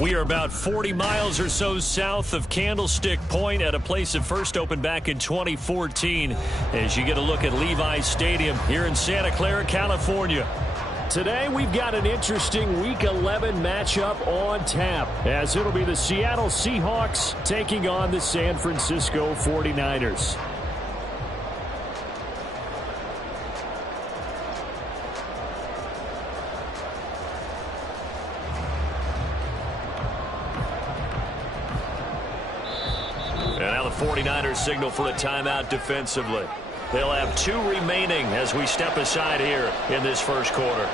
We are about 40 miles or so south of Candlestick Point at a place that first opened back in 2014 as you get a look at Levi's Stadium here in Santa Clara, California. Today we've got an interesting Week 11 matchup on tap as it'll be the Seattle Seahawks taking on the San Francisco 49ers. And now the 49ers signal for a timeout defensively. They'll have 2 remaining as we step aside here in this first quarter.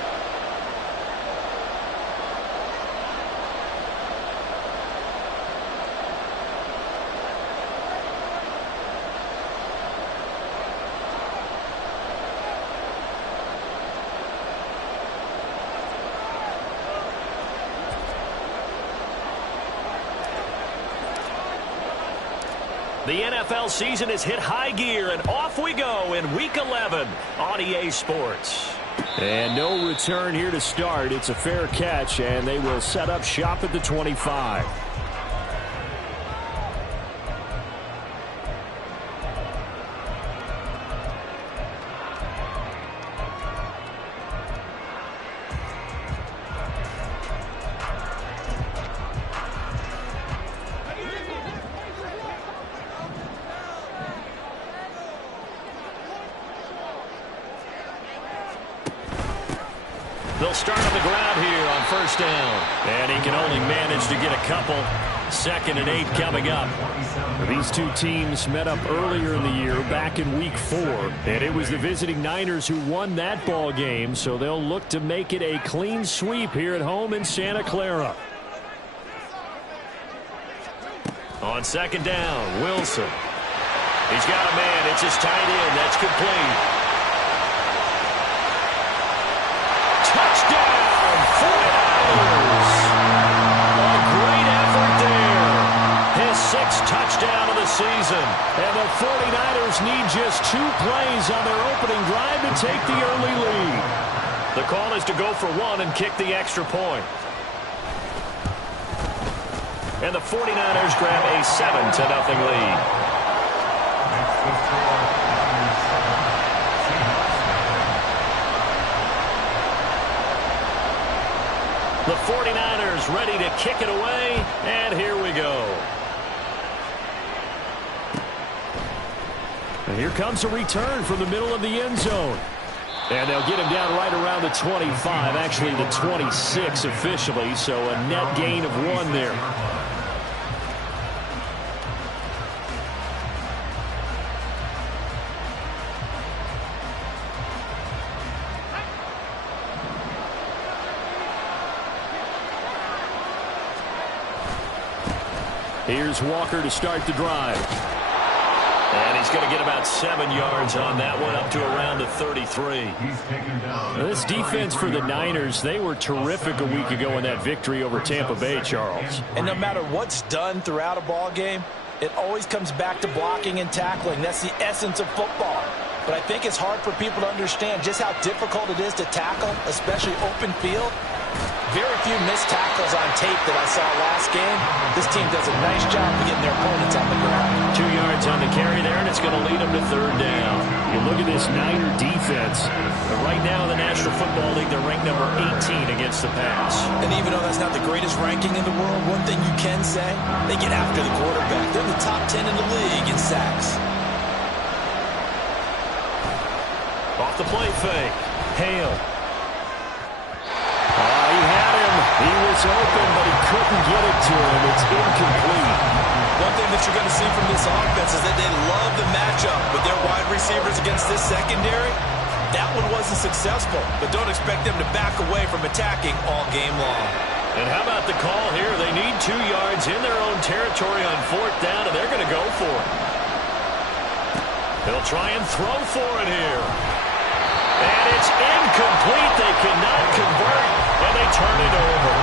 The NFL season has hit high gear, and off we go in Week 11 on EA Sports. And no return here to start. It's a fair catch, and they will set up shop at the 25. They'll start on the ground here on first down. And he can only manage to get a couple. 2nd and 8 coming up. These two teams met up earlier in the year, back in Week 4. And it was the visiting Niners who won that ball game, so they'll look to make it a clean sweep here at home in Santa Clara. On 2nd down, Wilson. He's got a man. It's his tight end. That's complete. Touchdown, 49ers. A great effort there. His 6th touchdown of the season. And the 49ers need just 2 plays on their opening drive to take the early lead. The call is to go for 1 and kick the extra point. And the 49ers grab a 7-0 lead. The 49ers ready to kick it away, and here we go. And here comes a return from the middle of the end zone. And they'll get him down right around the 25, actually the 26 officially, so a net gain of 1 there. Here's Walker to start the drive. And he's going to get about 7 yards on that one, up to around the 33. This defense for the Niners, they were terrific a week ago in that victory over Tampa Bay, Charles. And no matter what's done throughout a ball game, it always comes back to blocking and tackling. That's the essence of football. But I think it's hard for people to understand just how difficult it is to tackle, especially open field. Very few missed tackles on tape that I saw last game. This team does a nice job of getting their opponents on the ground. 2 yards on the carry there, and it's going to lead them to 3rd down. You look at this Niner defense. Right now in the National Football League, they're ranked number 18 against the pass. And even though that's not the greatest ranking in the world, one thing you can say, they get after the quarterback. They're in the top 10 in the league in sacks. Off the play fake. Hale. He had him. He was open, but he couldn't get it to him. It's incomplete. One thing that you're going to see from this offense is that they love the matchup with their wide receivers against this secondary. That one wasn't successful, but don't expect them to back away from attacking all game long. And how about the call here? They need 2 yards in their own territory on 4th down, and they're going to go for it. They'll try and throw for it here. And it's incomplete. They cannot convert, and they turn it over.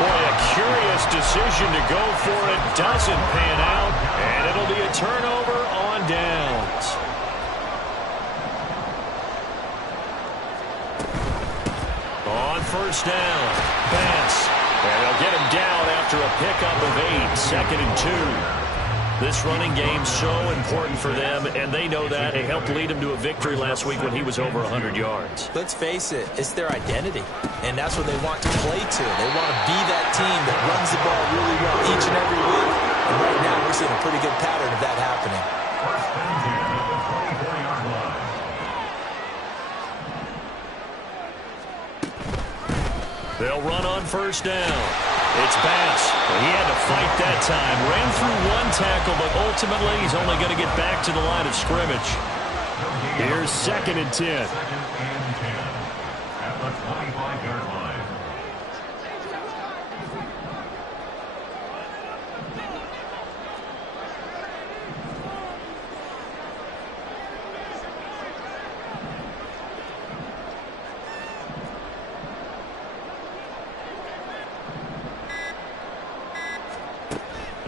Boy, a curious decision to go for it. Doesn't pan out, and it'll be a turnover on downs. On 1st down, pass. And they'll get him down after a pickup of 8, 2nd and 2. This running game so important for them, and they know that. It helped lead them to a victory last week when he was over 100 yards. Let's face it, it's their identity, and that's what they want to play to. They want to be that team that runs the ball really well each and every week, and right now we're seeing a pretty good pattern of that happening. They'll run on first down. It's Bass. He had to fight that time. Ran through one tackle, but ultimately he's only going to get back to the line of scrimmage. Here's 2nd and 10. At the 25-yard line.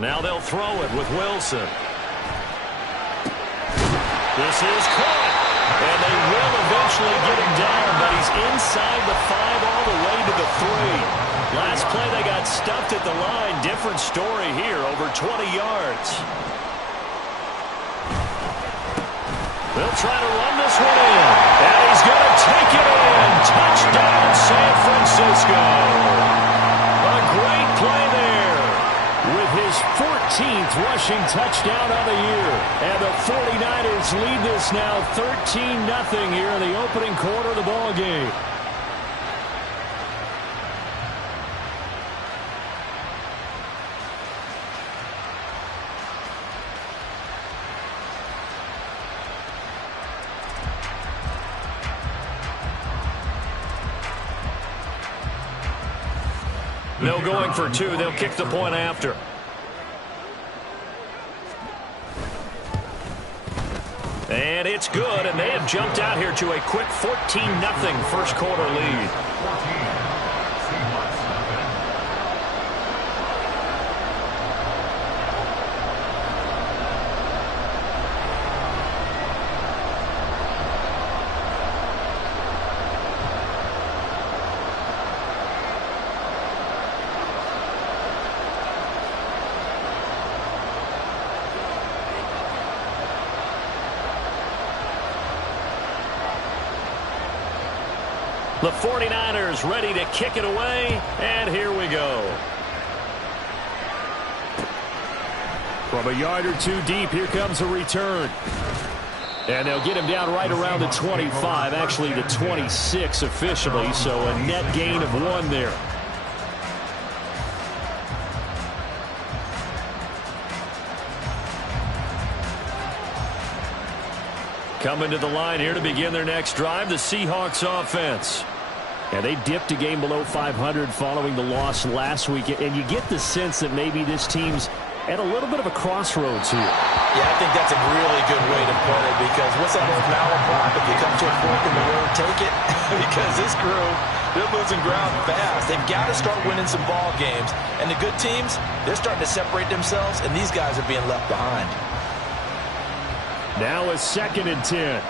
Now they'll throw it with Wilson. This is caught. And they will eventually get him down, but he's inside the 5 all the way to the 3. Last play they got stuffed at the line. Different story here, over 20 yards. They'll try to run this one in. And he's going to take it in. Touchdown, San Francisco. A great play there. With his 14th rushing touchdown of the year. And the 49ers lead this now 13-0 here in the opening quarter of the ball game. No going for 2. They'll kick the point after. And it's good, and they have jumped out here to a quick 14-0 first quarter lead. The 49ers ready to kick it away, and here we go. From a yard or 2 deep, here comes a return. And they'll get him down right around the 25, actually the 26 officially, so a net gain of 1 there. Coming to the line here to begin their next drive, the Seahawks offense. And they dipped a game below 500 following the loss last week. And you get the sense that maybe this team's at a little bit of a crossroads here. Yeah, I think that's a really good way to put it, because what's that old malaprop? If you come to a fork in the road, take it. Because this crew, they're losing ground fast. They've got to start winning some ball games. And the good teams, they're starting to separate themselves, and these guys are being left behind. Now a 2nd and 10.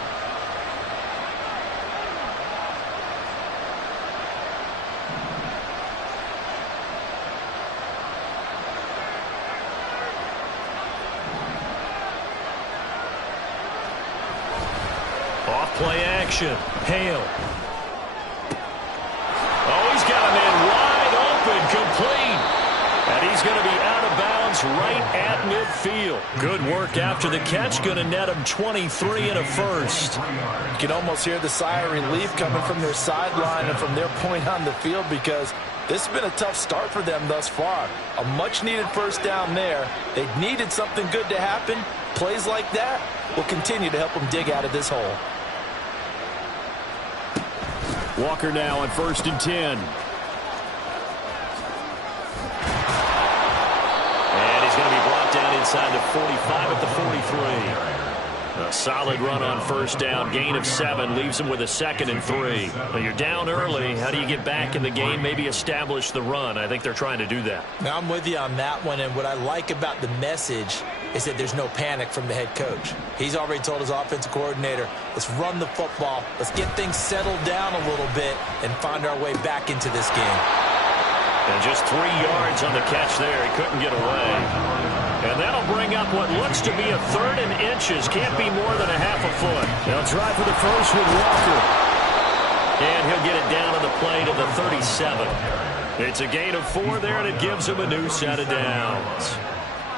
Off play action. Hale. Oh, he's got a man wide open, complete. And he's going to be out of bounds right at midfield. Good work after the catch. Going to net him 23 and a first. You can almost hear the sigh of relief coming from their sideline and from their point on the field, because this has been a tough start for them thus far. A much-needed first down there. They needed something good to happen. Plays like that will continue to help them dig out of this hole. Walker now on 1st and 10. And he's going to be brought down inside the 45 at the 43. A solid run on first down. Gain of 7 leaves him with a 2nd and 3. Now you're down early. How do you get back in the game? Maybe establish the run. I think they're trying to do that. Now I'm with you on that one, and what I like about the message is that there's no panic from the head coach. He's already told his offensive coordinator, let's run the football, let's get things settled down a little bit and find our way back into this game. And just 3 yards on the catch there. He couldn't get away. And that'll bring up what looks to be a 3rd and inches. Can't be more than a half a foot. They'll try for the first with Walker. And he'll get it down on the play to the 37. It's a gain of 4 there, and it gives him a new set of downs.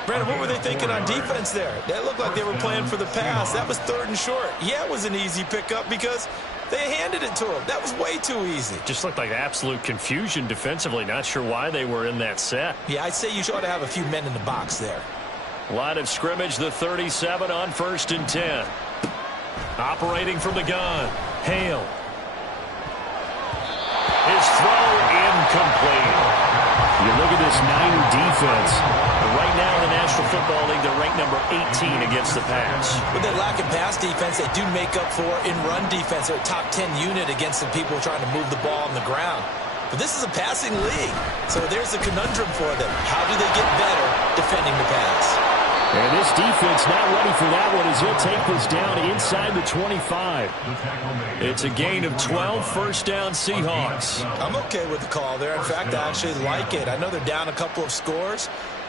Brandon, what were they thinking on defense there? That looked like they were playing for the pass. That was 3rd and short. Yeah, it was an easy pickup because they handed it to him. That was way too easy. Just looked like absolute confusion defensively. Not sure why they were in that set. Yeah, I'd say you ought to have a few men in the box there. Line of scrimmage, the 37 on 1st and 10. Operating from the gun. Hale. His throw incomplete. You look at this Niner defense. Right now in the National Football League, they're ranked number 18 against the pass. With their lack of pass defense, they do make up for in run defense. They're a top 10 unit against the people trying to move the ball on the ground. But this is a passing league, so there's a conundrum for them. How do they get better defending the pass? And this defense not ready for that one as he'll take this down inside the 25. It's a gain of 12, first down Seahawks. I'm okay with the call there. In fact, I actually like it. I know they're down a couple of scores,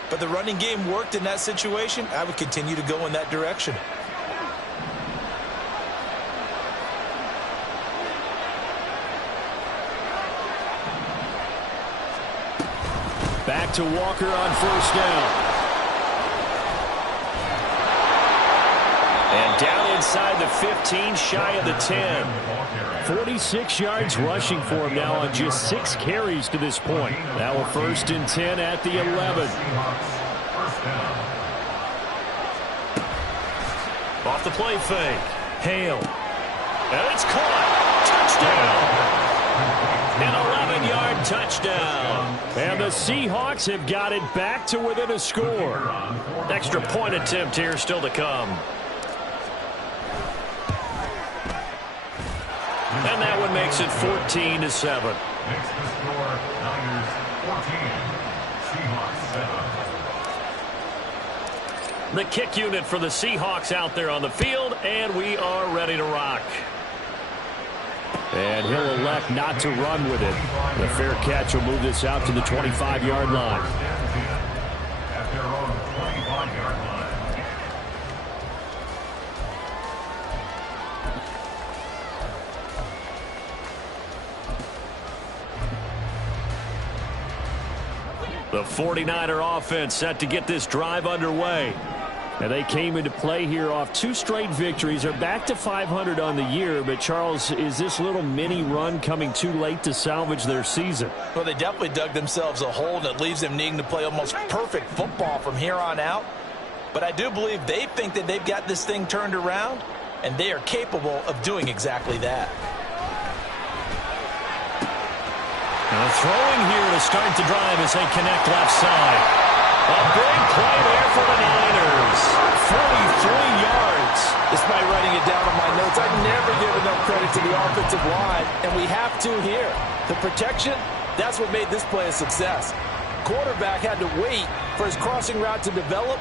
but the running game worked in that situation. I would continue to go in that direction. Back to Walker on 1st down. And down inside the 15, shy of the 10. 46 yards rushing for him now on just 6 carries to this point. Now a 1st and 10 at the 11. Off the play fake. Hale. And it's caught. Touchdown. An 11-yard touchdown. And the Seahawks have got it back to within a score. Extra point attempt here still to come. And that one makes it 14-7. Makes the score Niners 14, Seahawks 7. The kick unit for the Seahawks out there on the field, and we are ready to rock. And he'll elect not to run with it. The fair catch will move this out to the 25-yard line. At their own 25-yard line. The 49er offense set to get this drive underway. And they came into play here off 2 straight victories. They're back to 500 on the year. But, Charles, is this little mini run coming too late to salvage their season? Well, they definitely dug themselves a hole, and it leaves them needing to play almost perfect football from here on out. But I do believe they think that they've got this thing turned around, and they are capable of doing exactly that. Now throwing here to start the drive as they connect left side. A big play there for the Niners. 43 yards. Despite writing it down on my notes, I never give enough credit to the offensive line, and we have to here. The protection, that's what made this play a success. Quarterback had to wait for his crossing route to develop,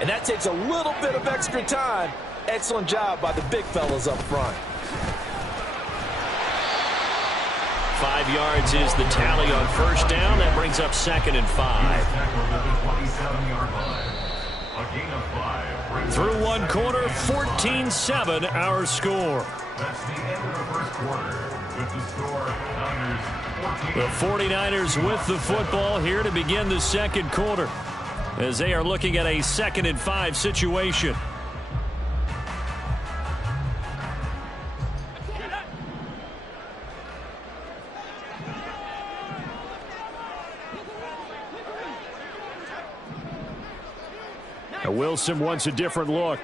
and that takes a little bit of extra time. Excellent job by the big fellas up front. 5 yards is the tally on 1st down. That brings up 2nd and 5. Through one quarter, 14-7 our score. That's the end of the first quarter. With the score, Niners 14. The 49ers with the football here to begin the 2nd quarter as they are looking at a 2nd and 5 situation. Wilson wants a different look.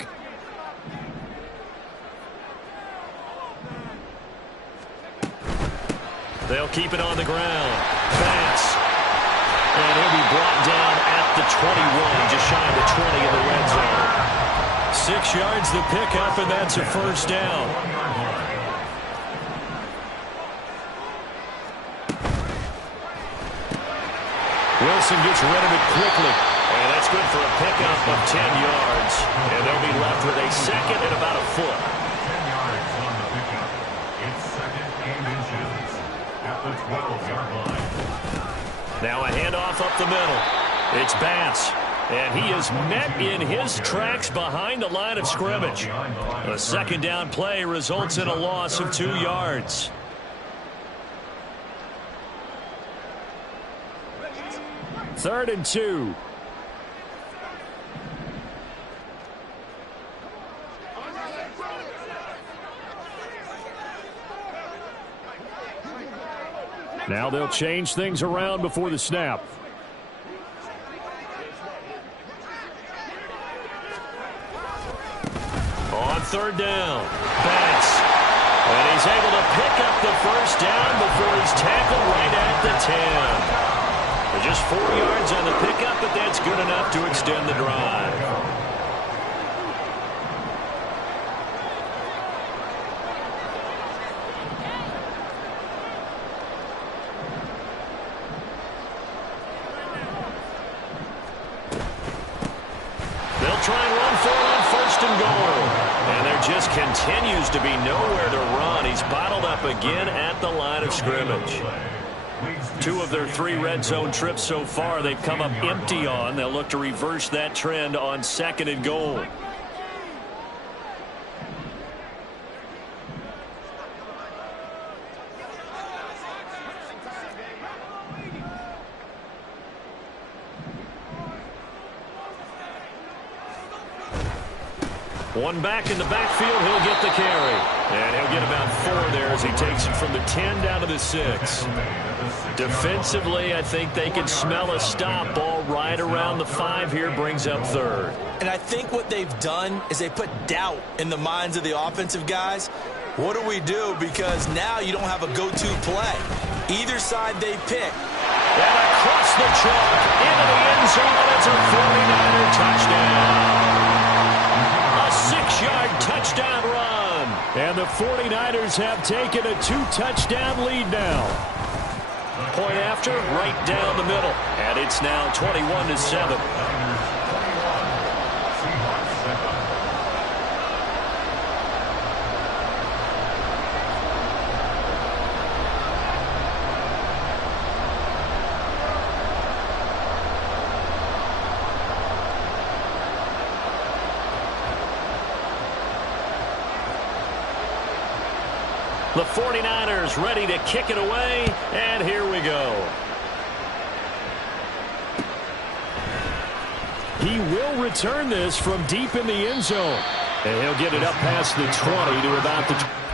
They'll keep it on the ground. Pass. And he'll be brought down at the 21, just shy of the 20 in the red zone. 6 yards the pickup, and that's a 1st down. Wilson gets rid of it quickly. And that's good for a pickup of 10 yards. And they'll be left with a 2nd and about a foot. 10 yards on the pickup. It's 2nd and inches at the 12-yard line. Now a middle. It's Bass. And he is met in his tracks behind the line of scrimmage. A second down play results in a loss of 2 yards. Third and 2. Now they'll change things around before the snap. On third down, Bass. And he's able to pick up the first down before he's tackled right at the 10. Just 4 yards on the pickup, but that's good enough to extend the drive. Try and run for it on first and goal. And there just continues to be nowhere to run. He's bottled up again at the line of scrimmage. 2 of their 3 red zone trips so far they've come up empty on. They'll look to reverse that trend on second and goal. One back in the backfield, he'll get the carry. And he'll get about 4 there as he takes it from the 10 down to the 6. Defensively, I think they can smell a stop. Ball right around the 5 here, brings up third. And I think what they've done is they put doubt in the minds of the offensive guys. What do we do? Because now you don't have a go-to play. Either side they pick. And across the chalk, into the end zone, it's a 49er touchdown. 6-yard touchdown run. And the 49ers have taken a 2-touchdown lead now. Point after, right down the middle. And it's now 21-7. The 49ers ready to kick it away, and here we go. He will return this from deep in the end zone. And he'll get it up past the 20 to about the...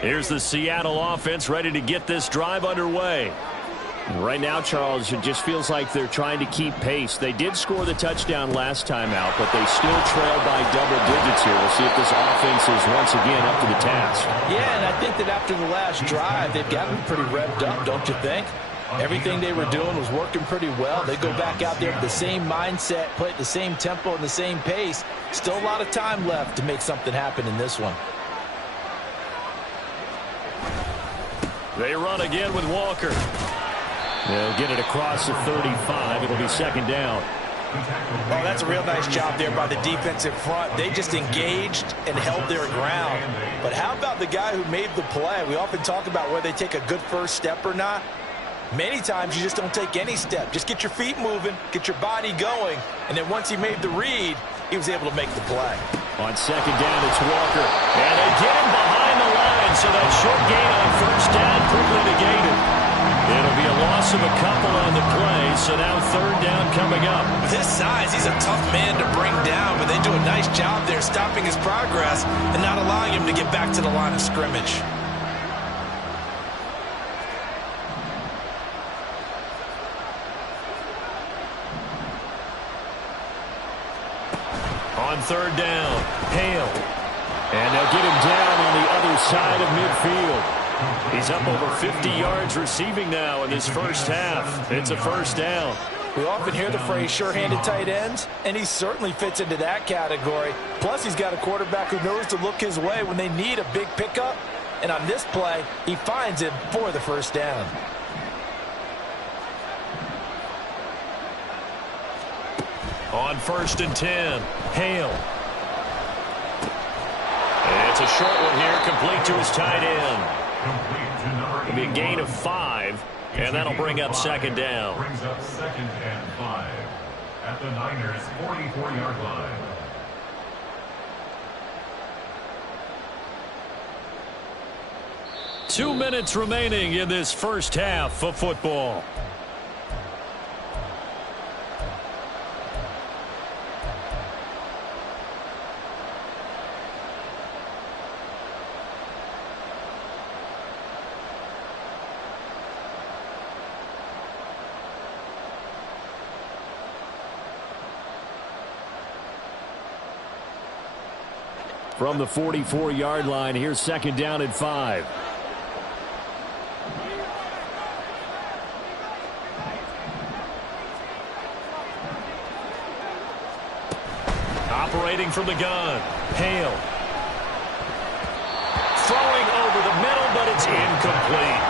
Here's the Seattle offense ready to get this drive underway. Right now, Charles, it just feels like they're trying to keep pace. They did score the touchdown last time out, but they still trail by double digits here. We'll see if this offense is once again up to the task. Yeah, and I think that after the last drive, they've gotten pretty revved up, don't you think? Everything they were doing was working pretty well. They go back out there with the same mindset, play at the same tempo and the same pace. Still a lot of time left to make something happen in this one. They run again with Walker. They'll get it across the 35. It'll be second down. Oh, that's a real nice job there by the defensive front. They just engaged and held their ground. But how about the guy who made the play? We often talk about whether they take a good first step or not. Many times you just don't take any step. Just get your feet moving, get your body going, and then once he made the read, he was able to make the play. On second down, it's Walker. And they get him behind the line, so that short gain on first down quickly negated. It'll be a loss of a couple on the play, so now third down coming up. With his size, he's a tough man to bring down, but they do a nice job there stopping his progress and not allowing him to get back to the line of scrimmage. On third down, Hale. And they'll get him down on the other side of midfield. He's up over 50 yards receiving now in this first half. It's a first down. We often hear the phrase sure-handed tight ends, and he certainly fits into that category. Plus, he's got a quarterback who knows to look his way when they need a big pickup. And on this play, he finds it for the first down. On 1st and 10, Hale. And it's a short one here, complete to his tight end. It'll be a gain of 5, and that'll bring up second down. Brings up 2nd and 5 at the Niners' 44-yard line. Two minutes remaining in this first half of football. From the 44-yard line, here's second down and 5. Operating from the gun, Hale. Throwing over the middle, but it's incomplete.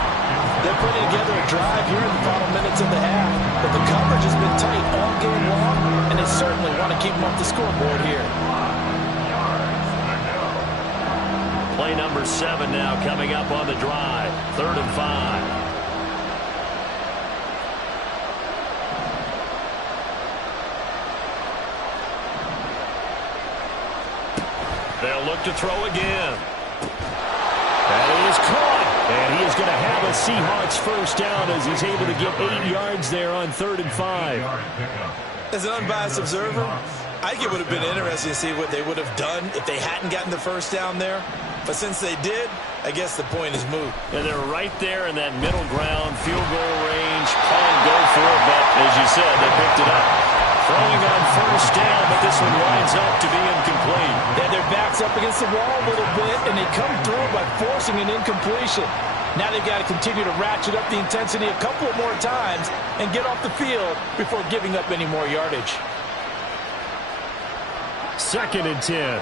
They're putting together a drive here in the final minutes of the half, but the coverage has been tight all game long, and they certainly want to keep them off the scoreboard here. Play number 7 now coming up on the drive. 3rd and 5. They'll look to throw again. That is caught. And he is going to have a Seahawks first down as he's able to get 8 yards there on 3rd and 5. As an unbiased observer, I think it would have been interesting to see what they would have done if they hadn't gotten the first down there. But since they did, I guess the point is moot. And they're right there in that middle ground, field goal range. Can go for it, but as you said, they picked it up. Throwing on first down, but this one winds up to be incomplete. They had their backs up against the wall a little bit, and they come through by forcing an incompletion. Now they've got to continue to ratchet up the intensity a couple of more times and get off the field before giving up any more yardage. 2nd and 10.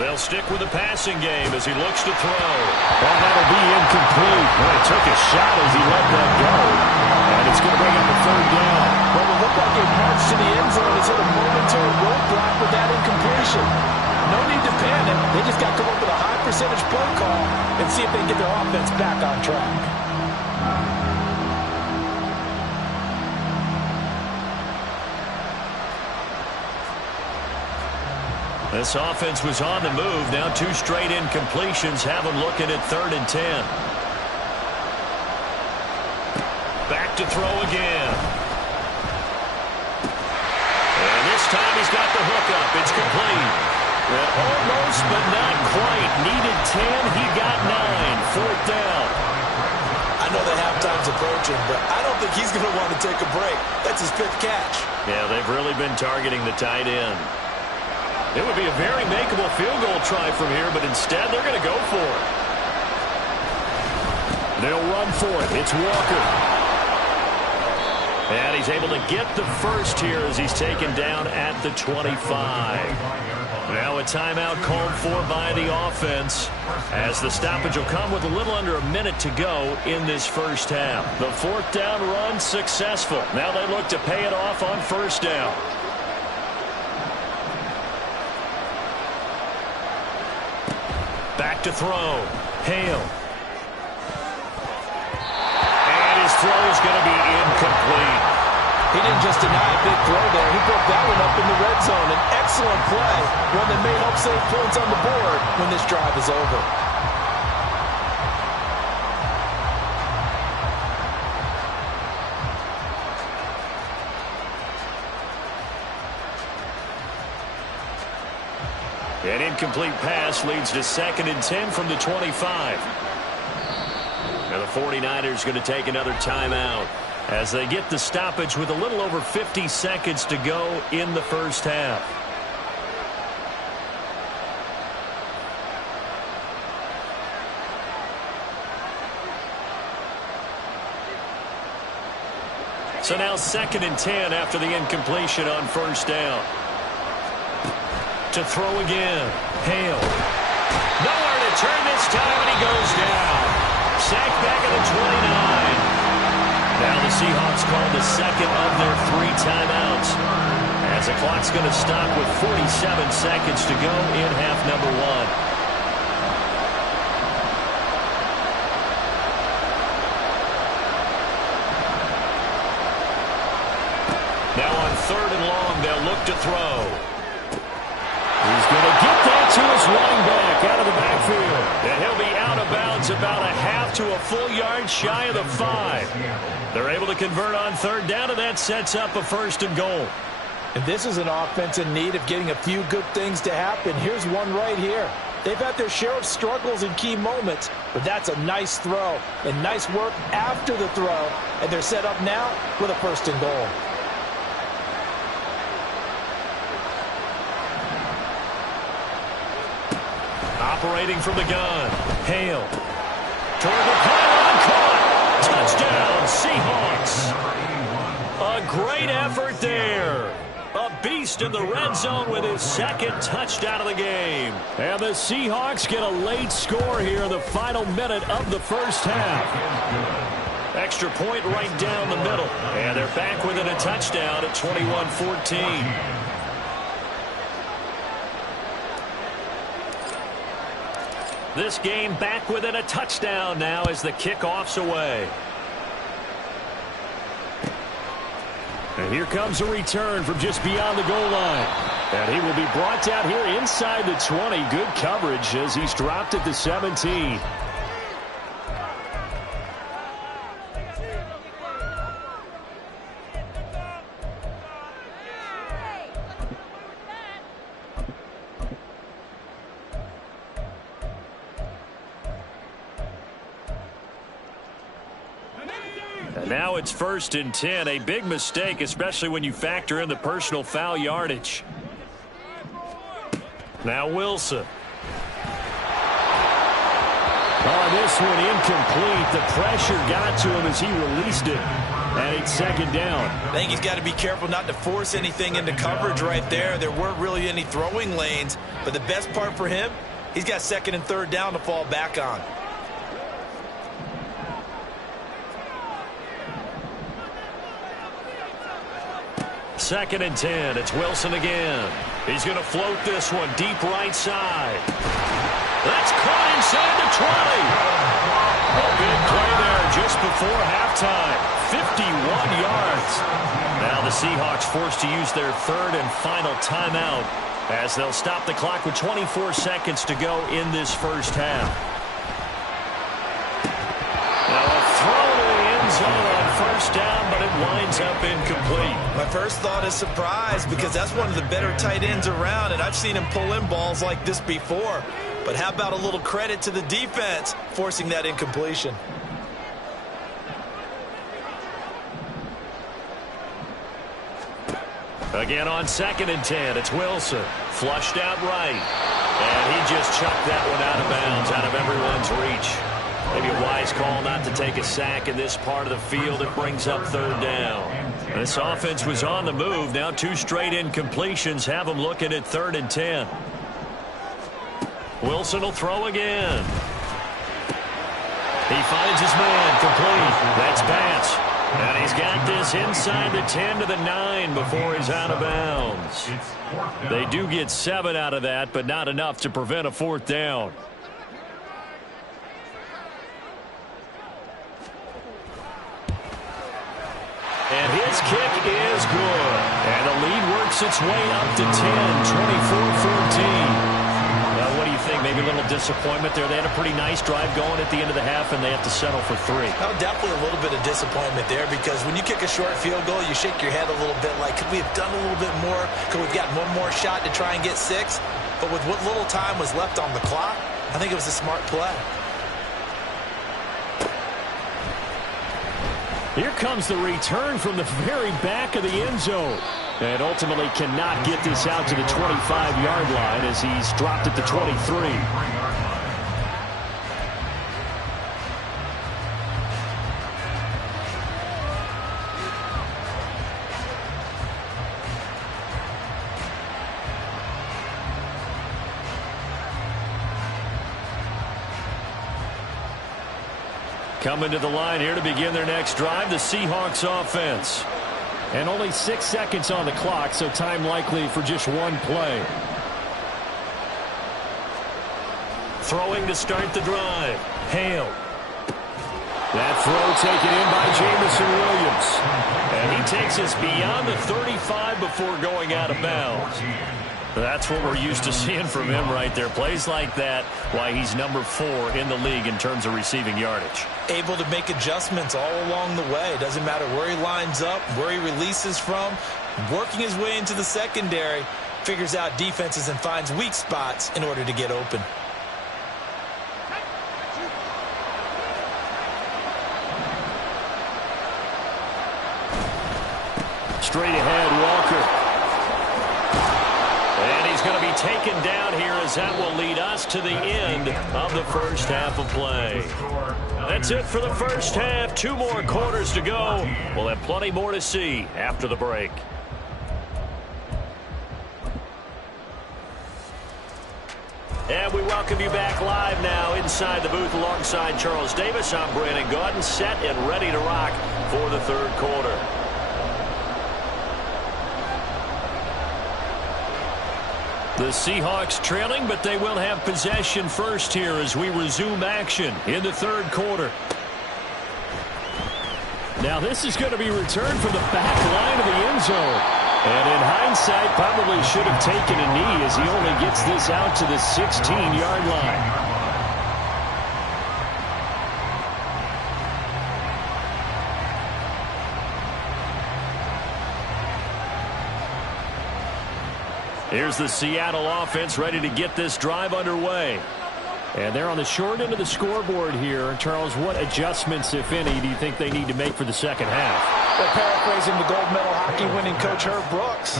They'll stick with the passing game as he looks to throw. And that'll be incomplete. Well, it took a shot as he let that go. And it's going to bring up a 3rd down. Well, it looked like it marched to the end zone. It's hit a momentary roadblock with that incompletion. No need to panic. They just got to come up with a high percentage play call and see if they can get their offense back on track. This offense was on the move. Now 2 straight incompletions have them looking at 3rd and 10. Back to throw again. And this time he's got the hook up. It's complete. Well, almost, but not quite. Needed 10. He got 9. 4th down. I know the halftime's approaching, but I don't think he's going to want to take a break. That's his 5th catch. Yeah, they've really been targeting the tight end. It would be a very makeable field goal try from here, but instead they're going to go for it. They'll run for it. It's Walker. And he's able to get the first here as he's taken down at the 25. Now a timeout called for by the offense, as the stoppage will come with a little under a minute to go in this first half. The fourth down run successful. Now they look to pay it off on first down. Back to throw. Hale. And his throw is going to be incomplete. He didn't just deny a big throw there. He broke that one up in the red zone. An excellent play, one that may help save points on the board when this drive is over. An incomplete pass leads to 2nd and 10 from the 25. Now the 49ers going to take another timeout as they get the stoppage with a little over 50 seconds to go in the first half. So now 2nd and 10 after the incompletion on first down. To throw again. Hale. Nowhere to turn this time, and he goes down. Sacked back at the 29. Now the Seahawks call the second of their 3 timeouts, as the clock's going to stop with 47 seconds to go in half number 1. Now on 3rd and long, they'll look to throw. He's going to get that to his running back out of the backfield. And he'll be out of bounds about a half to a full yard shy of the 5. They're able to convert on 3rd down, and that sets up a 1st and goal. And this is an offense in need of getting a few good things to happen. Here's one right here. They've had their share of struggles in key moments, but that's a nice throw and nice work after the throw. And they're set up now with a 1st and goal. Operating from the gun. Hale. Toward the pylon, caught. Touchdown, Seahawks. A great effort there. A beast in the red zone with his 2nd touchdown of the game. And the Seahawks get a late score here in the final minute of the first half. Extra point right down the middle. And they're back within a touchdown at 21-14. This game back within a touchdown now as the kickoff's away. And here comes a return from just beyond the goal line. And he will be brought down here inside the 20. Good coverage as he's dropped at the 17. Now it's 1st and 10, a big mistake, especially when you factor in the personal foul yardage. Now Wilson. Oh, this one incomplete. The pressure got to him as he released it. And it's 2nd down. I think he's got to be careful not to force anything into coverage right there. There weren't really any throwing lanes, but the best part for him, he's got 2nd and 3rd down to fall back on. Second and 10. It's Wilson again. He's going to float this one deep right side. That's caught inside the 20. A big play there just before halftime. 51 yards. Now the Seahawks forced to use their 3rd and final timeout as they'll stop the clock with 24 seconds to go in this first half. Now a throw to the end zone on 1st down, but it winds up incomplete. My first thought is surprise, because that's one of the better tight ends around, and I've seen him pull in balls like this before. But how about a little credit to the defense forcing that incompletion? Again on 2nd and 10, it's Wilson. Flushed out right. And he just chucked that one out of bounds, out of everyone's reach. Maybe a wise call not to take a sack in this part of the field. It brings up 3rd down. This offense was on the move. Now 2 straight incompletions have them looking at 3rd and 10. Wilson will throw again. He finds his man, complete. That's pass. And he's got this inside the 10 to the 9 before he's out of bounds. They do get 7 out of that, but not enough to prevent a 4th down. And his kick is good. And the lead works its way up to 10, 24-14. What do you think? Maybe a little disappointment there. They had a pretty nice drive going at the end of the half, and they have to settle for 3. Oh, definitely a little bit of disappointment there, because when you kick a short field goal, you shake your head a little bit like, could we have done a little bit more? Could we have gotten one more shot to try and get 6? But with what little time was left on the clock, I think it was a smart play. Here comes the return from the very back of the end zone. And ultimately cannot get this out to the 25-yard line as he's dropped at the 23. Coming to the line here to begin their next drive, the Seahawks offense. And only 6 seconds on the clock, so time likely for just one play. Throwing to start the drive. Hale. That throw taken in by Jamison Williams. And he takes us beyond the 35 before going out of bounds. That's what we're used to seeing from him right there. Plays like that, why he's number 4 in the league in terms of receiving yardage. Able to make adjustments all along the way. Doesn't matter where he lines up, where he releases from. Working his way into the secondary. Figures out defenses and finds weak spots in order to get open. Straight ahead, Walker. And he's going to be taken down here as that will lead us to the end of the first half of play. That's it for the first half. 2 more quarters to go. We'll have plenty more to see after the break. And we welcome you back live now inside the booth alongside Charles Davis. I'm Brandon Gaudin, set and ready to rock for the 3rd quarter. The Seahawks trailing, but they will have possession first here as we resume action in the 3rd quarter. Now this is going to be returned from the back line of the end zone. And in hindsight, probably should have taken a knee as he only gets this out to the 16-yard line. Here's the Seattle offense ready to get this drive underway. And they're on the short end of the scoreboard here. Charles, what adjustments, if any, do you think they need to make for the second half? Well, paraphrasing the gold medal hockey winning coach Herb Brooks,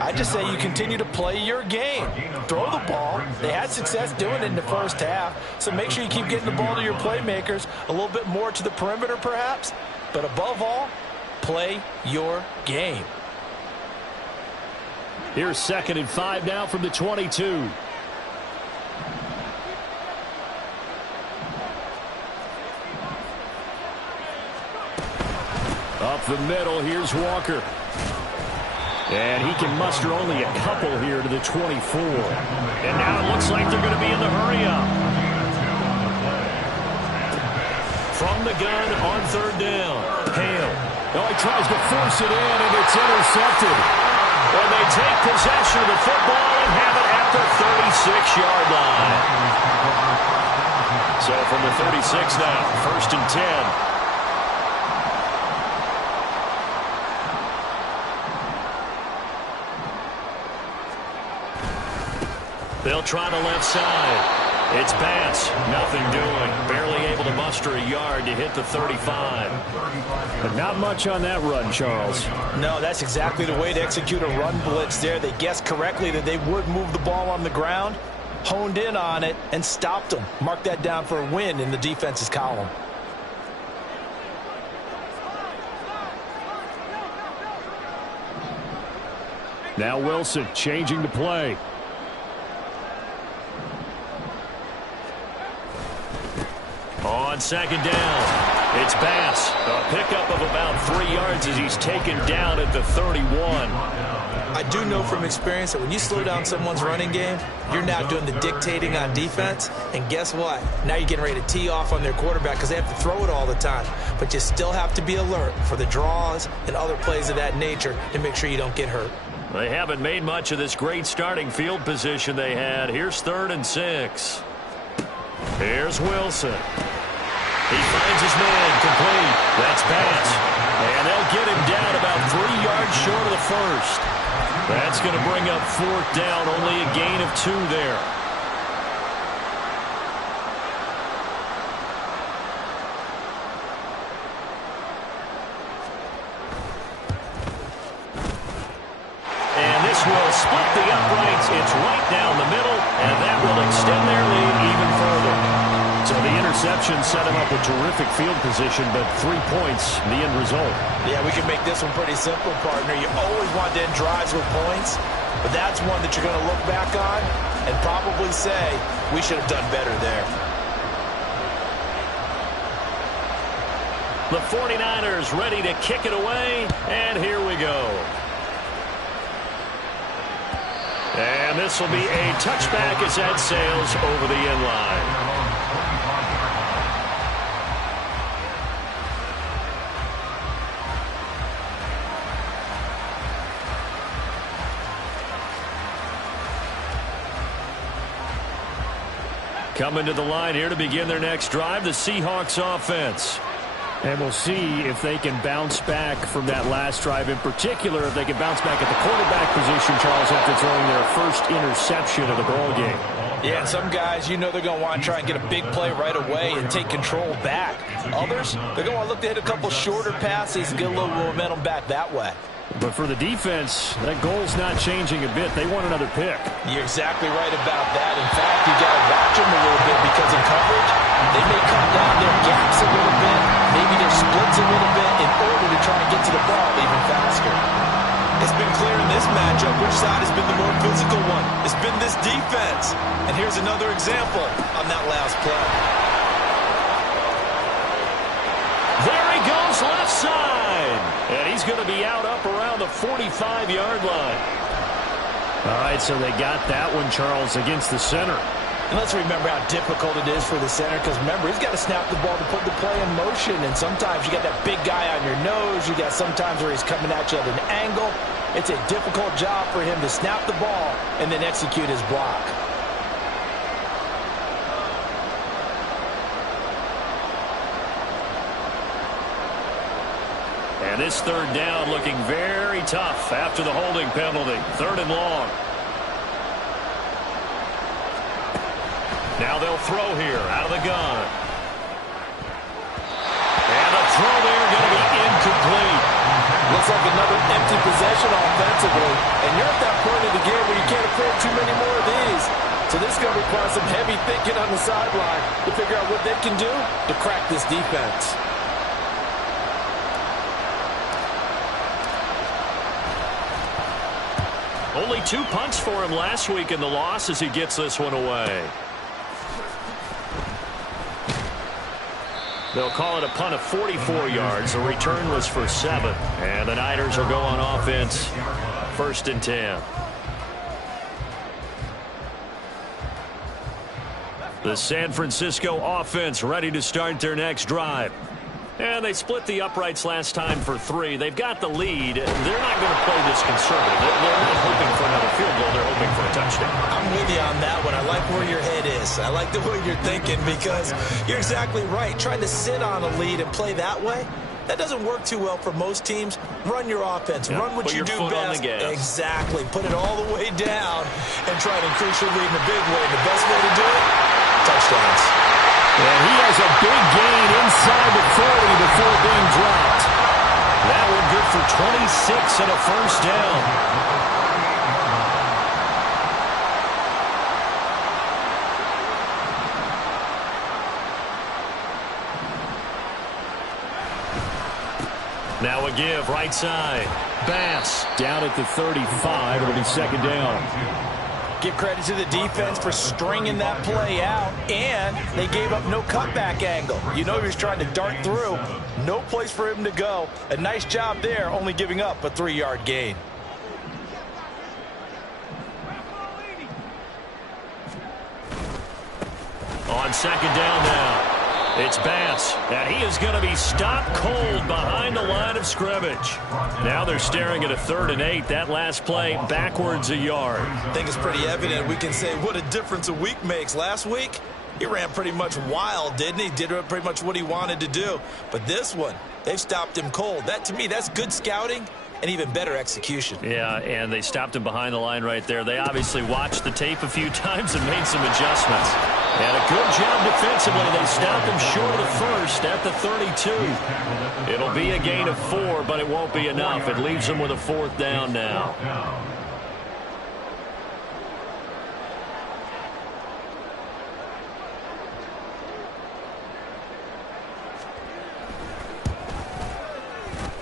I just say you continue to play your game. Throw the ball. They had success doing it in the first half, so make sure you keep getting the ball to your playmakers, a little bit more to the perimeter perhaps, but above all, play your game. Here's 2nd and 5 now from the 22. Up the middle, here's Walker. And he can muster only a couple here to the 24. And now it looks like they're going to be in the hurry-up. From the gun on 3rd down. Hale. Oh, he tries to force it in, and it's intercepted. And they take possession of the football and have it at the 36-yard line. So from the 36 now, 1st and 10. They'll try the left side. It's pass. Nothing doing. Barely able to muster a yard to hit the 35. But not much on that run, Charles. No, that's exactly the way to execute a run blitz there. They guessed correctly that they would move the ball on the ground, honed in on it, and stopped them. Mark that down for a win in the defense's column. Now Wilson changing to play. On second down, it's Bass. A pickup of about 3 yards as he's taken down at the 31. I do know from experience that when you slow down someone's running game, you're now doing the dictating on defense. And guess what? Now you're getting ready to tee off on their quarterback because they have to throw it all the time. But you still have to be alert for the draws and other plays of that nature to make sure you don't get hurt. They haven't made much of this great starting field position they had. Here's 3rd and 6. Here's Wilson. He finds his man complete. That's Bass. And they'll get him down about 3 yards short of the first. That's going to bring up 4th down, only a gain of 2 there. And this will split the uprights. It's right down the middle, and that will extend their lead even further. So the interception set him up with terrific field position, but 3 points, the end result. Yeah, we can make this one pretty simple, partner. You always want to end drives with points, but that's one that you're going to look back on and probably say, we should have done better there. The 49ers ready to kick it away, and here we go. And this will be a touchback as that sails over the end line. Coming to the line here to begin their next drive, the Seahawks offense. And we'll see if they can bounce back from that last drive. In particular, if they can bounce back at the quarterback position, Charles, after throwing their first interception of the ball game. Yeah, and some guys, you know they're going to want to try and get a big play right away and take control back. Others, they're going to look to hit a couple shorter passes and get a little momentum back that way. But for the defense, that goal's not changing a bit. They want another pick. You're exactly right about that. In fact, you got to watch them a little bit because in coverage, they may cut down their gaps a little bit, maybe their splits a little bit in order to try and get to the ball even faster. It's been clear in this matchup which side has been the more physical one. It's been this defense. And here's another example on that last play. There he goes, left side. And he's going to be out up around the 45-yard line. All right, so they got that one, Charles, against the center. And let's remember how difficult it is for the center, because remember, he's got to snap the ball to put the play in motion, and sometimes you got that big guy on your nose. You got sometimes where he's coming at you at an angle. It's a difficult job for him to snap the ball and then execute his block. And this 3rd down looking very tough after the holding penalty. 3rd and long. Now they'll throw here out of the gun. And the throw there going to be incomplete. Looks like another empty possession offensively. And you're at that point of the game where you can't afford too many more of these. So this is going to require some heavy thinking on the sideline to figure out what they can do to crack this defense. Only 2 punts for him last week in the loss as he gets this one away. They'll call it a punt of 44 yards. The return was for 7. And the Niners will go on offense. 1st and 10. The San Francisco offense ready to start their next drive. And they split the uprights last time for 3. They've got the lead. They're not going to play this conservative. They're not hoping for another field goal. They're hoping for a touchdown. I'm with you on that one. I like where your head is. I like the way you're thinking because you're exactly right. Trying to sit on a lead and play that way, that doesn't work too well for most teams. Run your offense. Yeah, run what you do foot best. on the gas. Exactly. Put it all the way down and try to increase your lead in a big way. And the best way to do it, touchdowns. And he has a big gain inside the 40 before being dropped. That one good for 26 and a 1st down. Now a give, right side. Bass. Down at the 35. It'll be second down. Give credit to the defense for stringing that play out, and they gave up no cutback angle. You know he was trying to dart through. No place for him to go. A nice job there, only giving up a 3-yard gain. On second down now. It's Bass, and he is going to be stopped cold behind the line of scrimmage. Now they're staring at a 3rd and 8. That last play backwards a yard. I think it's pretty evident. We can say what a difference a week makes. Last week, he ran pretty much wild, didn't he? Did pretty much what he wanted to do. But this one, they've stopped him cold. That, to me, that's good scouting and even better execution. Yeah, and they stopped him behind the line right there. They obviously watched the tape a few times and made some adjustments. And a good job defensively. They stopped him short of the first at the 32. It'll be a gain of 4, but it won't be enough. It leaves them with a 4th down now.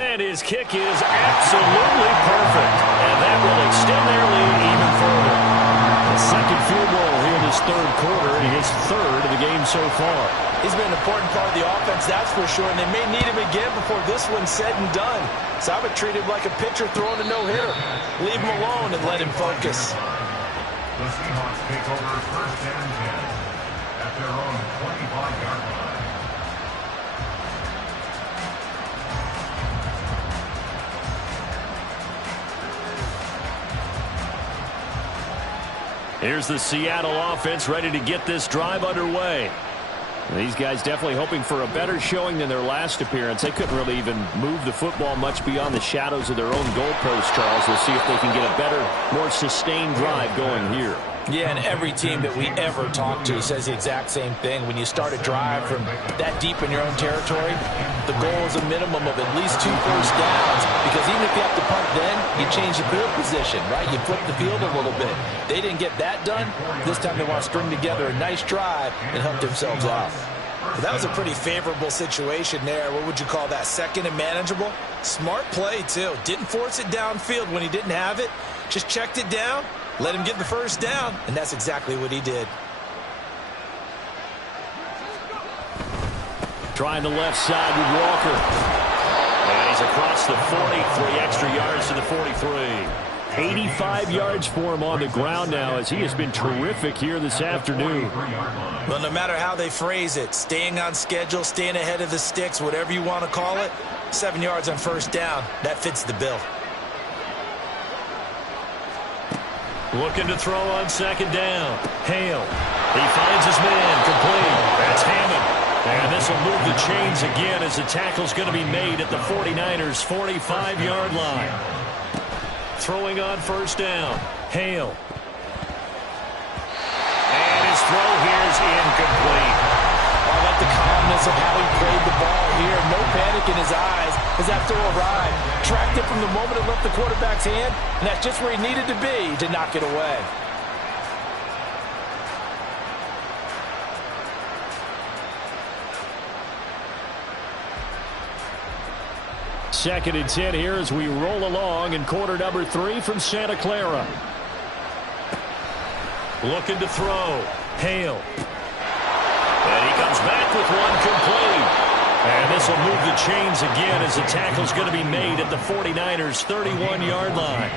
And his kick is absolutely perfect. And that will extend their lead even further. The second field goal here in this 3rd quarter, and his 3rd of the game so far. He's been an important part of the offense, that's for sure, and they may need him again before this one's said and done. So I would treat him like a pitcher throwing a no-hitter. Leave him alone and let him focus. The Seahawks take over 1st and 10 at their own 25-yard line. Here's the Seattle offense ready to get this drive underway. These guys definitely hoping for a better showing than their last appearance. They couldn't really even move the football much beyond the shadows of their own goalpost, Charles. We'll see if they can get a better, more sustained drive going here. Yeah, and every team that we ever talk to says the exact same thing. When you start a drive from that deep in your own territory, the goal is a minimum of at least 2 first downs, because even if you have to punt then, you change the field position, right? You flip the field a little bit. They didn't get that done. This time they want to string together a nice drive and help themselves out. Well, that was a pretty favorable situation there. What would you call that? Second and manageable? Smart play, too. Didn't force it downfield when he didn't have it. Just checked it down. Let him get the first down, and that's exactly what he did. Trying the left side with Walker. And he's across the 40, 3 extra yards to the 43. 85 yards for him on the ground now, as he has been terrific here this afternoon. Well, no matter how they phrase it, staying on schedule, staying ahead of the sticks, whatever you want to call it, 7 yards on first down, that fits the bill. Looking to throw on second down. Hale. He finds his man complete. That's Hammond. And this will move the chains again as the tackle's going to be made at the 49ers' 45-yard line. Throwing on first down. Hale. And his throw here is incomplete. I like the calmness of how he played the ball here. No panic in his eyes as that throw arrived. Tracked it from the moment it left the quarterback's hand, and that's just where he needed to be to knock it away. Second and 10 here as we roll along in quarter number 3 from Santa Clara. Looking to throw. Hale. And he comes back with one complete. And this will move the chains again as the tackle's going to be made at the 49ers' 31-yard line.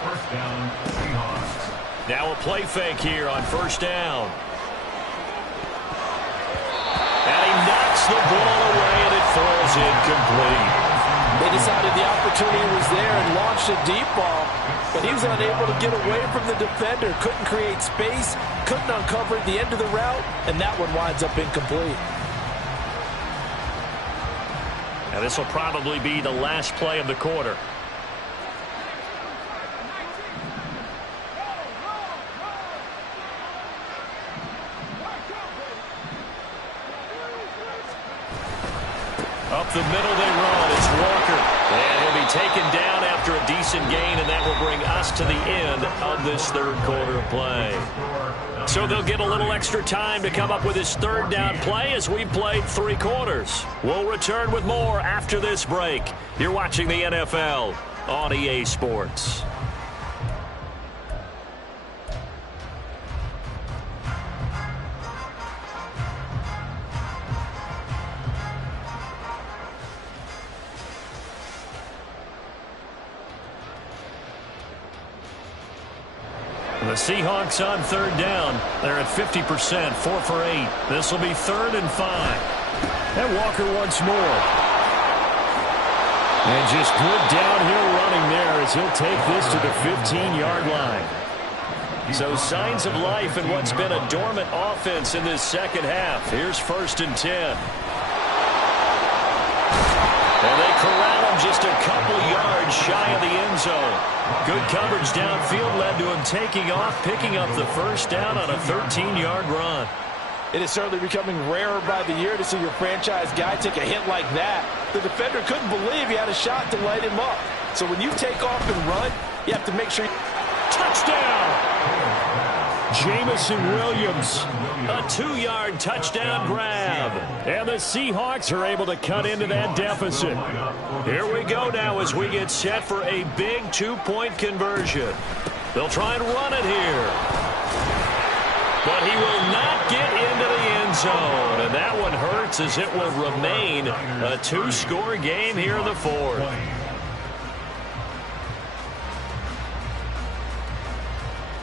First down, Seahawks. Now a play fake here on first down. And he knocks the ball away, and it falls incomplete. They decided the opportunity was there and launched a deep ball, but he was unable to get away from the defender. Couldn't create space, couldn't uncover the end of the route, and that one winds up incomplete. And this will probably be the last play of the quarter. Up the middle they run. It's Walker. And he'll be taken down after after a decent gain, and that will bring us to the end of this third quarter of play. So they'll get a little extra time to come up with his third down play as we played 3 quarters. We'll return with more after this break. You're watching the NFL on EA Sports. The Seahawks on third down. They're at 50%, 4 for 8. This will be 3rd and 5. And Walker once more. And just good downhill running there as he'll take this to the 15-yard line. So signs of life in what's been a dormant offense in this second half. Here's 1st and 10. And they corral him just a couple yards shy of the end zone. Good coverage downfield led to him taking off, picking up the first down on a 13-yard run. It is certainly becoming rarer by the year to see your franchise guy take a hit like that. The defender couldn't believe he had a shot to light him up. So when you take off and run, you have to make sure. Touchdown! Jamison Williams, a 2-yard touchdown grab. And the Seahawks are able to cut into that deficit. Here we go now as we get set for a big 2-point conversion. They'll try and run it here. But he will not get into the end zone. And that one hurts as it will remain a 2-score game here in the 4th.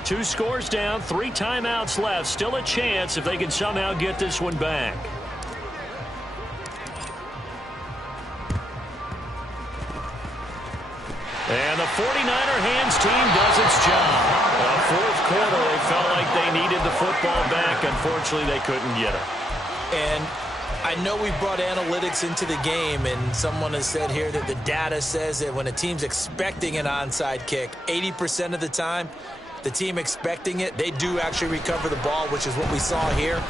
Two scores down, 3 timeouts left. Still a chance if they can somehow get this one back. And the 49er hands team does its job. Fourth quarter, they felt like they needed the football back. Unfortunately, they couldn't get it. And I know we brought analytics into the game, and someone has said here that the data says that when a team's expecting an onside kick, 80% of the time, the team expecting it, they do actually recover the ball, which is what we saw here.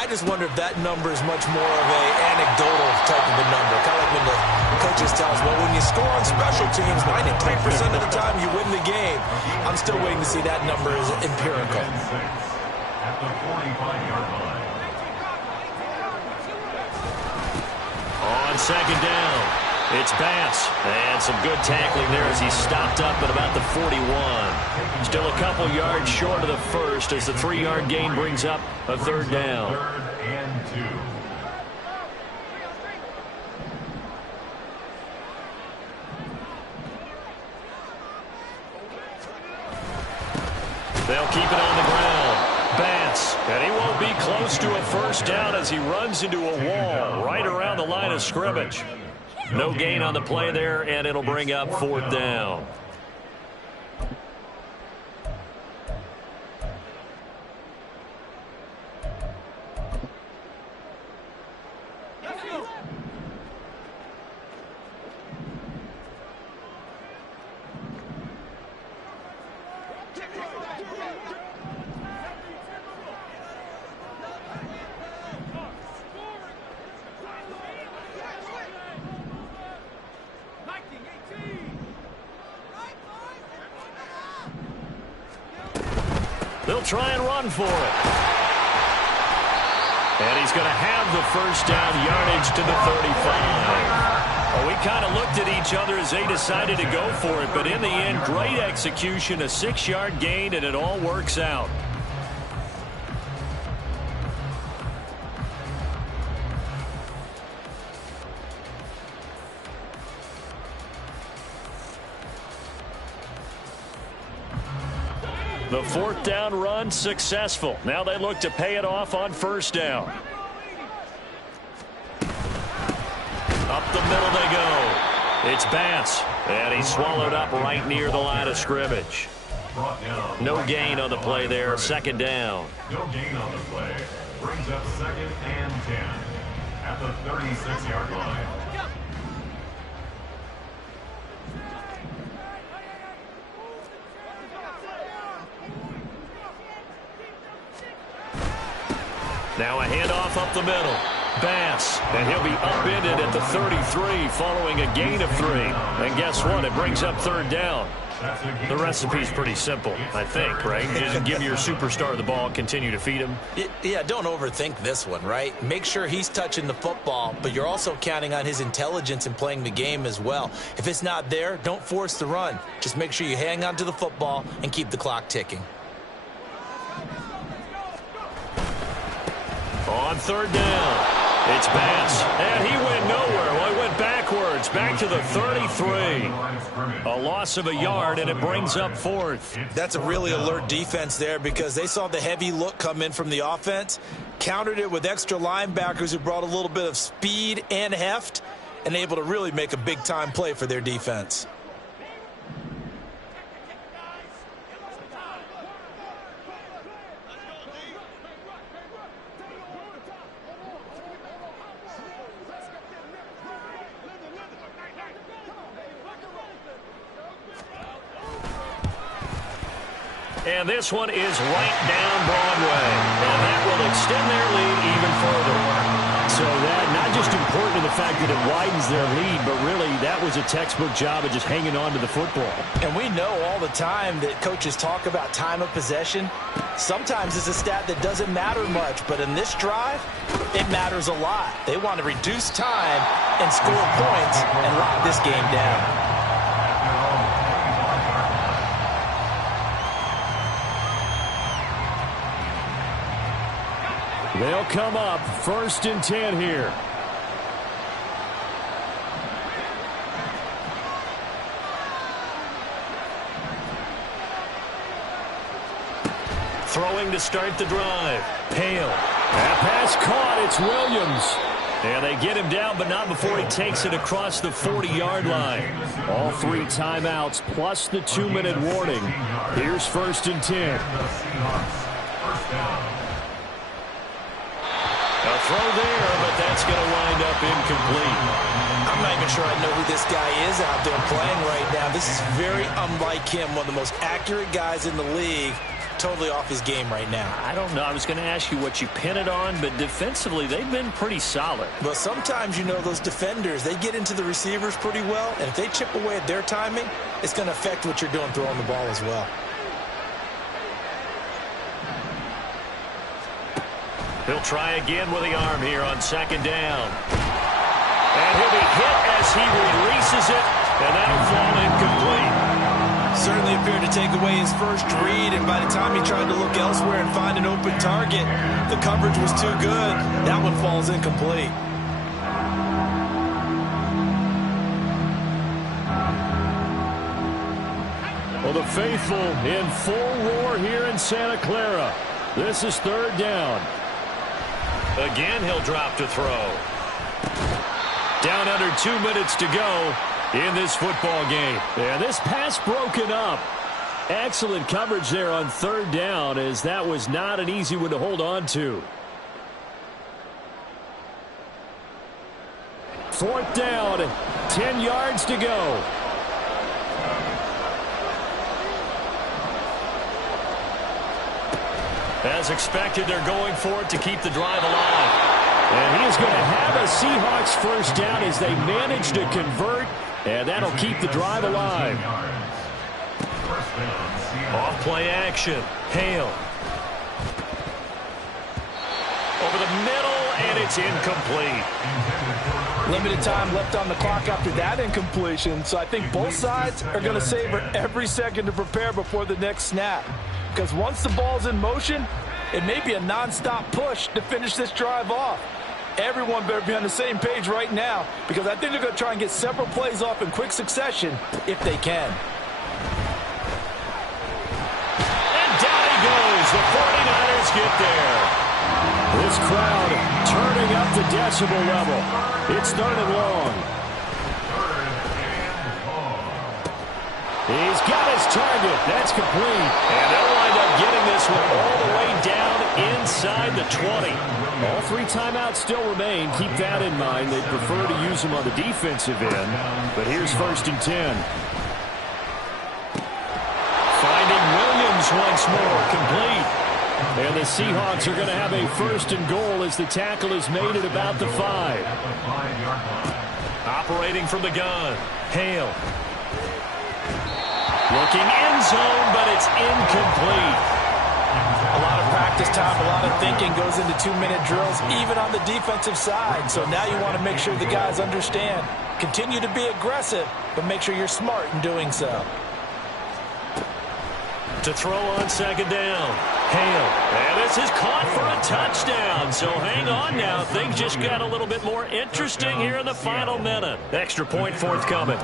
I just wonder if that number is much more of a anecdotal type of a number. Kind of like when the coaches tell us, well, when you score on special teams, 93% of the time you win the game. I'm still waiting to see that number is empirical. At the 45-yard line. On second down, it's Bass. And some good tackling there as he stopped up at about the 41. Still a couple yards short of the first as the 3-yard gain brings up a third down. 3rd and 2. They'll keep it on the ground. Bass, and he won't be close to a first down as he runs into a wall right around the line of scrimmage. No gain on the play there, and it'll bring up 4th down. They'll try and run for it. And he's going to have the first down, yardage to the 35. Well, we kind of looked at each other as they decided to go for it, but in the end, great execution, a 6-yard gain, and it all works out. The 4th down run successful. Now they look to pay it off on first down. Up the middle they go. It's Bass, and he's swallowed up right near the line of scrimmage. No gain on the play there. Second down. No gain on the play. Brings up 2nd and 10 at the 36-yard line. Now a handoff up the middle. Bass, and he'll be upended at the 33 following a gain of 3. And guess what? It brings up third down. The recipe's pretty simple, I think, right? Just give your superstar the ball, continue to feed him. Yeah, don't overthink this one, right? Make sure he's touching the football, but you're also counting on his intelligence in playing the game as well. If it's not there, don't force the run. Just make sure you hang on to the football and keep the clock ticking. On third down, it's Bass, and he went nowhere. Well, he went backwards, back to the 33. A loss of a yard, and it brings up fourth. That's a really alert defense there because they saw the heavy look come in from the offense, countered it with extra linebackers who brought a little bit of speed and heft, and able to really make a big-time play for their defense. And this one is right down Broadway. And that will extend their lead even further. So that not just important to the fact that it widens their lead, but really that was a textbook job of just hanging on to the football. And we know all the time that coaches talk about time of possession. Sometimes it's a stat that doesn't matter much, but in this drive, it matters a lot. They want to reduce time and score points and lock this game down. They'll come up 1st and 10 here. Throwing to start the drive. Hale. That pass caught. It's Williams. And they get him down, but not before he takes it across the 40-yard line. All 3 timeouts plus the 2-minute warning. Here's 1st and 10. A throw there, but that's going to wind up incomplete. I'm not even sure I know who this guy is out there playing right now. This is very unlike him, one of the most accurate guys in the league. Totally off his game right now. I don't know. I was going to ask you what you pin it on, but defensively, they've been pretty solid. Well, sometimes, you know, those defenders, they get into the receivers pretty well, and if they chip away at their timing, it's going to affect what you're doing throwing the ball as well. He'll try again with the arm here on 2nd down. And he'll be hit as he releases it, and that'll fall incomplete. Certainly appeared to take away his first read, and by the time he tried to look elsewhere and find an open target, the coverage was too good. That one falls incomplete. Well, the faithful in full roar here in Santa Clara. This is 3rd down. Again, he'll drop to throw. Down under 2 minutes to go in this football game. And this pass broken up. Excellent coverage there on 3rd down, as that was not an easy one to hold on to. 4th down, 10 yards to go. As expected, they're going for it to keep the drive alive. And he is going to have a Seahawks 1st down as they manage to convert, and that'll keep the drive alive. Off play action. Hale. Over the middle, and it's incomplete. Limited time left on the clock after that incompletion, so I think both sides are going to savor every second to prepare before the next snap. Because once the ball's in motion, it may be a non-stop push to finish this drive off. Everyone better be on the same page right now, because I think they're going to try and get several plays off in quick succession if they can. And down he goes. The 49ers get there. This crowd turning up the decibel level. It's 3rd and long. He's got his target. That's complete. And they'll wind up getting this one all the way down inside the 20. All 3 timeouts still remain. Keep that in mind. They prefer to use them on the defensive end. But here's 1st and 10. Finding Williams once more. Complete. And the Seahawks are going to have a 1st and goal as the tackle is made at about the 5. Operating from the gun. Hale. Looking end zone, but it's incomplete. A lot of practice time, a lot of thinking goes into 2-minute drills, even on the defensive side. So now you want to make sure the guys understand. Continue to be aggressive, but make sure you're smart in doing so. To throw on 2nd down. Hale. And this is caught for a touchdown. So hang on now. Things just got a little bit more interesting here in the final minute. Extra point forthcoming.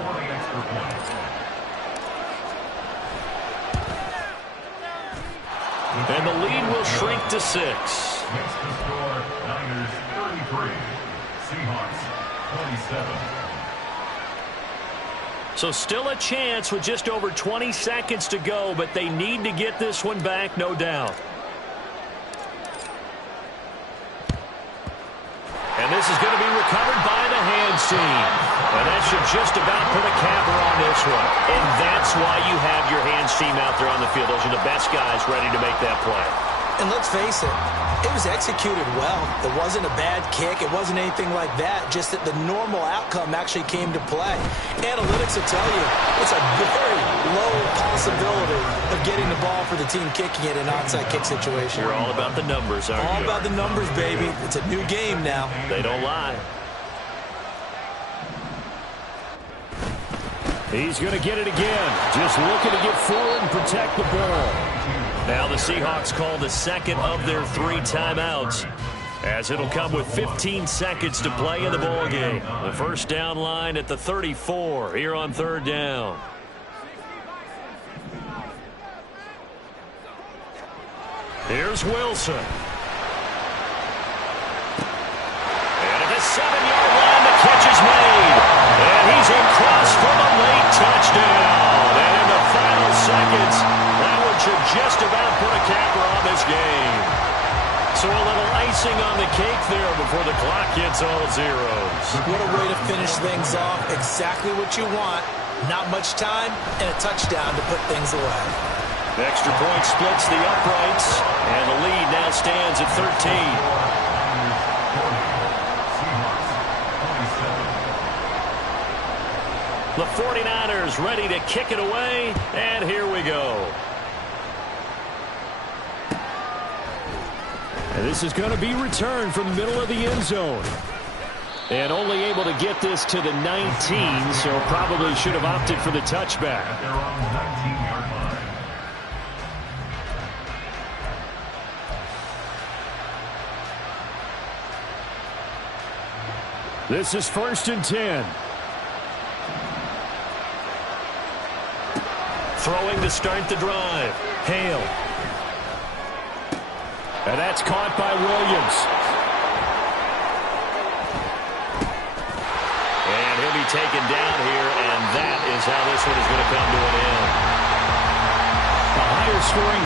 And the lead will shrink to 6. Next to score, Niners 33, Seahawks 27. So still a chance with just over 20 seconds to go, but they need to get this one back, no doubt. And this is going to be recovered by the hands team. And that should just about put a capper on this one. And that's why you have your hands team out there on the field. Those are the best guys ready to make that play. And let's face it, it was executed well. It wasn't a bad kick. It wasn't anything like that. Just that the normal outcome actually came to play. Analytics will tell you it's a very low possibility of getting the ball for the team kicking it in an onside kick situation. You're all about the numbers, aren't you? All about the numbers, baby. It's a new game now. They don't lie. He's going to get it again. Just looking to get forward and protect the ball. Now the Seahawks call the second of their 3 timeouts, as it'll come with 15 seconds to play in the ballgame. The first down line at the 34 here on 3rd down. Here's Wilson. And at the 7-yard line, the catch is made. And he's across for the late touchdown. And in the final seconds, that one should just about put a capper on this game. So a little icing on the cake there before the clock hits all zeros. What a way to finish things off. Exactly what you want. Not much time and a touchdown to put things away. The extra point splits the uprights, and the lead now stands at 13. The 49ers ready to kick it away, and here we go. And this is going to be returned from the middle of the end zone. And only able to get this to the 19, so probably should have opted for the touchback. At their own 19-yard line. This is 1st and 10. Throwing to start the drive. Hale. And that's caught by Williams. And he'll be taken down here, and that is how this one is going to come to an end. A higher scoring